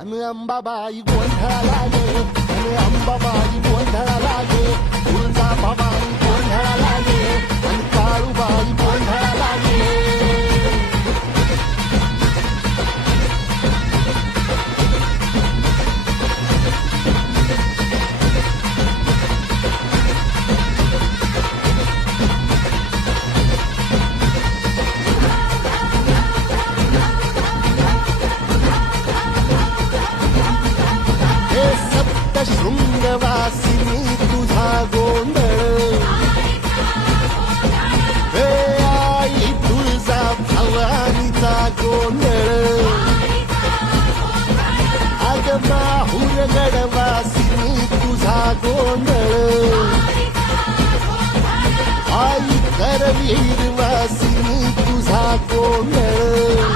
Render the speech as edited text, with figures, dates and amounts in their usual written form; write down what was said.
अन अंबाबाई गोंधळाला ये, अन अंबाबाई गोंधळाला ये, तुळजा भवानी गोंधळाला ये, अन काळूबाई गोंधळाला ये. हे सप्तशृंगवासिनी तुझा गोंधळ, हे आई तुळजा भवानीचा गोंधळ, अग माहूर गडवासिनी तुझा गोंधळ, आई करवीर वासिनी तुझा गोंधळ.